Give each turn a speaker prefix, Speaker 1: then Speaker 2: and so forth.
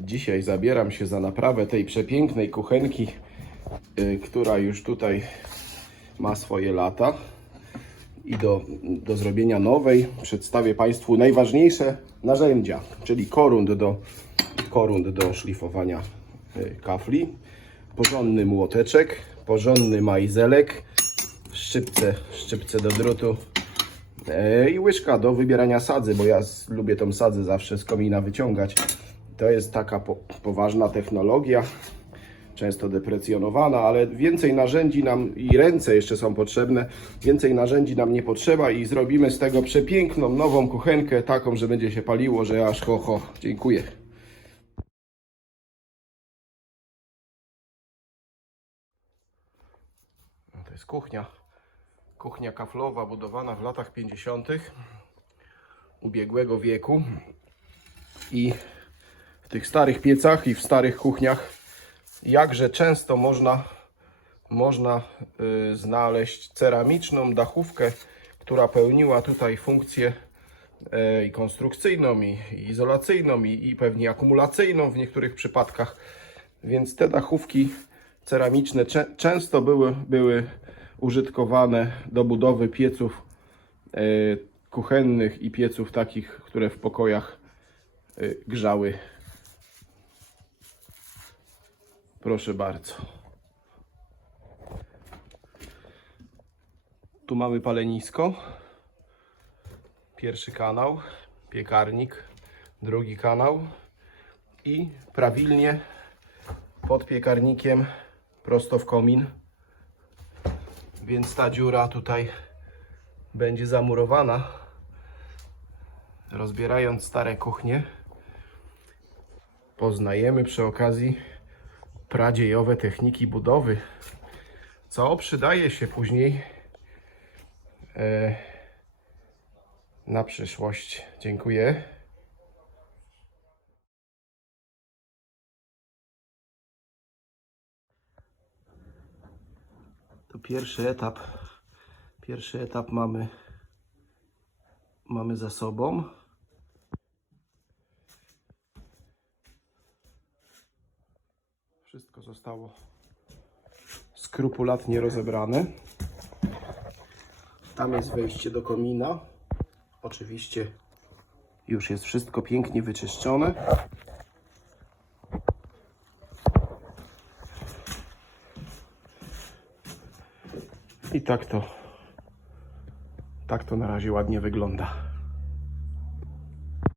Speaker 1: Dzisiaj zabieram się za naprawę tej przepięknej kuchenki, y, która już tutaj ma swoje lata. I do, do zrobienia nowej przedstawię Państwu najważniejsze narzędzia, czyli korund do, korund do szlifowania y, kafli, porządny młoteczek, porządny majzelek, szczypce, szczypce do drutu e, i łyżka do wybierania sadzy, bo ja lubię tą sadzę zawsze z komina wyciągać. To jest taka po, poważna technologia, często deprecjonowana, ale więcej narzędzi nam i ręce jeszcze są potrzebne. Więcej narzędzi nam nie potrzeba i zrobimy z tego przepiękną, nową kuchenkę, taką, że będzie się paliło, że aż ho, ho. Dziękuję. To jest kuchnia. Kuchnia kaflowa budowana w latach 50. ubiegłego wieku. I tych starych piecach i w starych kuchniach jakże często można, można y, znaleźć ceramiczną dachówkę, która pełniła tutaj funkcję y, i konstrukcyjną, i, izolacyjną, i, i pewnie akumulacyjną w niektórych przypadkach. Więc te dachówki ceramiczne często były, były użytkowane do budowy pieców y, kuchennych i pieców takich, które w pokojach grzały Proszę bardzo. Tu mamy palenisko. Pierwszy kanał, piekarnik, drugi kanał i prawilnie pod piekarnikiem prosto w komin. Więc ta dziura tutaj będzie zamurowana. Rozbierając stare kuchnie, poznajemy przy okazji pradziejowe techniki budowy, co przydaje się później e, na przyszłość. Dziękuję. To pierwszy etap. Pierwszy etap mamy mamy za sobą. Wszystko zostało skrupulatnie rozebrane. Tam jest wejście do komina. Oczywiście już jest wszystko pięknie wyczyszczone. I tak to tak to na razie ładnie wygląda.